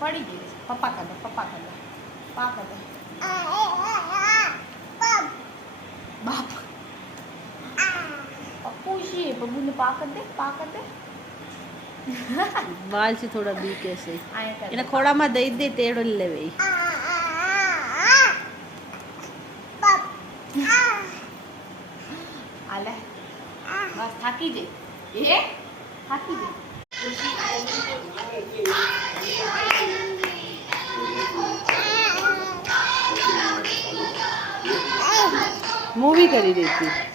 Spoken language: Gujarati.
પડી ગઈ પપ્પા કર દે પપ્પા કર દે પપ્પા કર દે બાપ પપ્પू जी बब्बू ने पा कर दे बाल से थोड़ा बी कैसे એને ખોડામાં દઈ દે તેડો લેવે આલે બસ થાકી જઈ એ થાકી જઈ મૂવી કરી રહી હતી